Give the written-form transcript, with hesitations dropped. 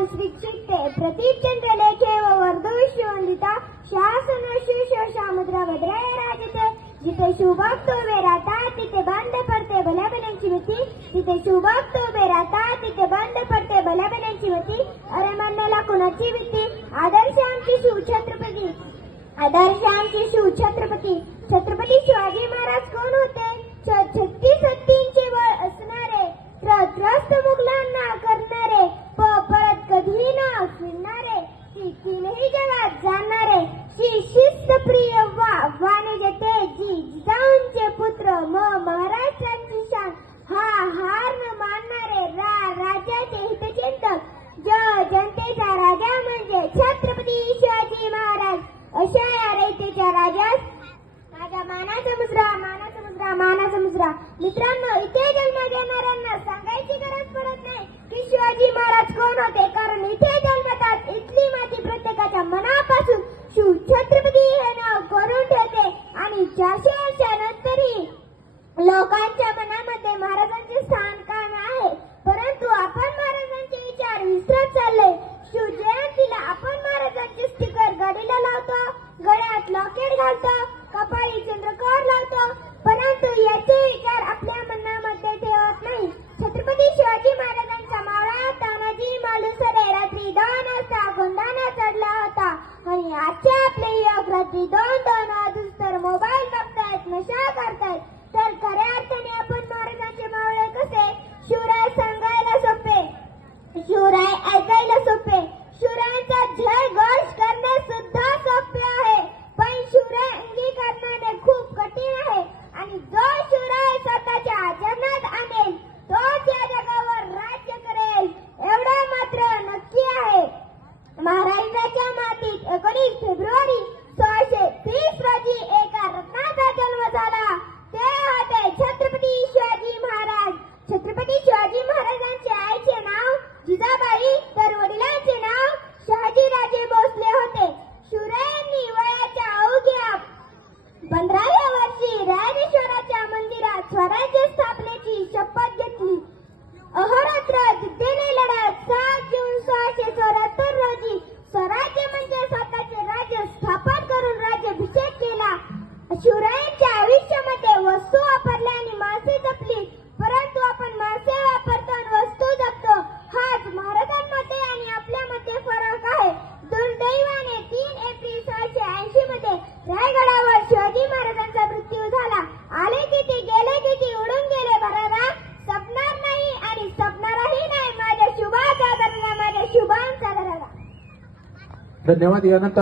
दुसरीत शिकते प्रदीपचंद्र लेखे व वर्धविश्ववंदिता शासन शिवशामुद्रा भद्राय राजते जिथे शुभक्त उभे राहतात तिथे बंद पडते भल्याबल्यांची भीती जिथे शुभक्त उभे राहतात तिथे बंद पडते भल्याबल्यांची भीती अरे म्हणण्याला कुणाची भीती आदर्श आमचे शिवछत्रपती आदर्श आमचे शिवछत्रपती छत्रपती शिवाजी महाराज कोण होते 36 हत्तींचे बळ असणारे त्रस्त मुघलांना करणारे परत कधी न फिरणारे तीनही जगात जाणारे शिस्तप्रिय वाणिज्यते जिजाऊंचे पुत्र महाराष्ट्राची शान हार न मानणारे राज्याचे हितचिंतक जनतेचा राजा म्हणजे छत्रपती शिवाजी महाराज अशा या रयतेच्या राजास माझ्या मानाचा मुजरा मित्रांनो इथे जन्म घेणाऱ्यांना सांगायची गरज पडत नाही की शिवाजी महाराज कोण होते कारण इथे जन्मतात इथली माती प्रत्येकाच्या मनापासून शिवछत्रपती हे नाव करून ठेवते आणि 400 वर्षानंतरही लोकांच्या मनामध्ये महाराजांचे स्थान कायम आहे परंतु आपण महाराजांचे विचार विसरत चाललोय शिवजयंतीला आपण महाराजांचे स्टिकर गाडीला लावतो गळ्यात लॉकेट घालतो कपाळी चंद्रकोर लावतो परंतु याचे विचार आपल्या मनामध्ये ठेवत नाही छत्रपती शिवाजी महाराजांचा मावळा तानाजी मालुसरे रात्री 2 वाजता गोंधाना चढला होता आणि आजच्या आपले युवक रात्री 2 वाजून तर मोबाईल बघतायत नशा करतायत तर खऱ्या अर्थाने आपण महाराजांचे मावळे कसे शिवराय सांगायला सोपे शिवराय ऐकायला सोपे शिवरायांचा जय घोष करणे सुद्धा सोपे आहे पण शिवराय अंगीकरणाने खूप कठीण आहे आणि जो शिवराय स्वतःच्या जन्मात आणेल तोच या जगावर राज्य करेल एवढं मात्र नक्की आहे महाराष्ट्राच्या मातीत 19 फेब्रुवारी 1630 रोजी एका रत्नाचा जन्म झाला ते होते छत्रपती शिवाजी महाराज छत्रपती शिवाजी महाराजांचे आईचे नाव जिजाबाई तर वडिलांचे नाव शहाजीराजे भोसले होते शिवरायांनी वयाच्या अवघ्या 15व्या वर्षी रायरेश्वराच्या मंदिरात स्वराज्य स्थापनेची शपथ घेतली अहोरात्र जिद्दीने लढत 7 जून 1674 रोजी स्वराज्य म्हणजे स्वतःचे राज्य स्थापन करून राज्याभिषेक केला शिवरायांच्या आयुष्यामध्ये वस्तू वापरल्या आणि माणसे जपली परंतु आपण माणसे वापरतो आणि वस्तू जपतो हाच महाराजांमध्ये आणि आपल्यामध्ये फरक आहे दुर्दैवाने 3 एप्रिल 1680 मध्ये रायगडावर शिवाजी महाराजांचा मृत्यू झाला आले किती गेले किती उडून गेले भरारा सपणार नाही आणि सपणारही नाही माझ्या शुभाचा दरला माझ्या शुभांचा दरला धन्यवाद यानंतर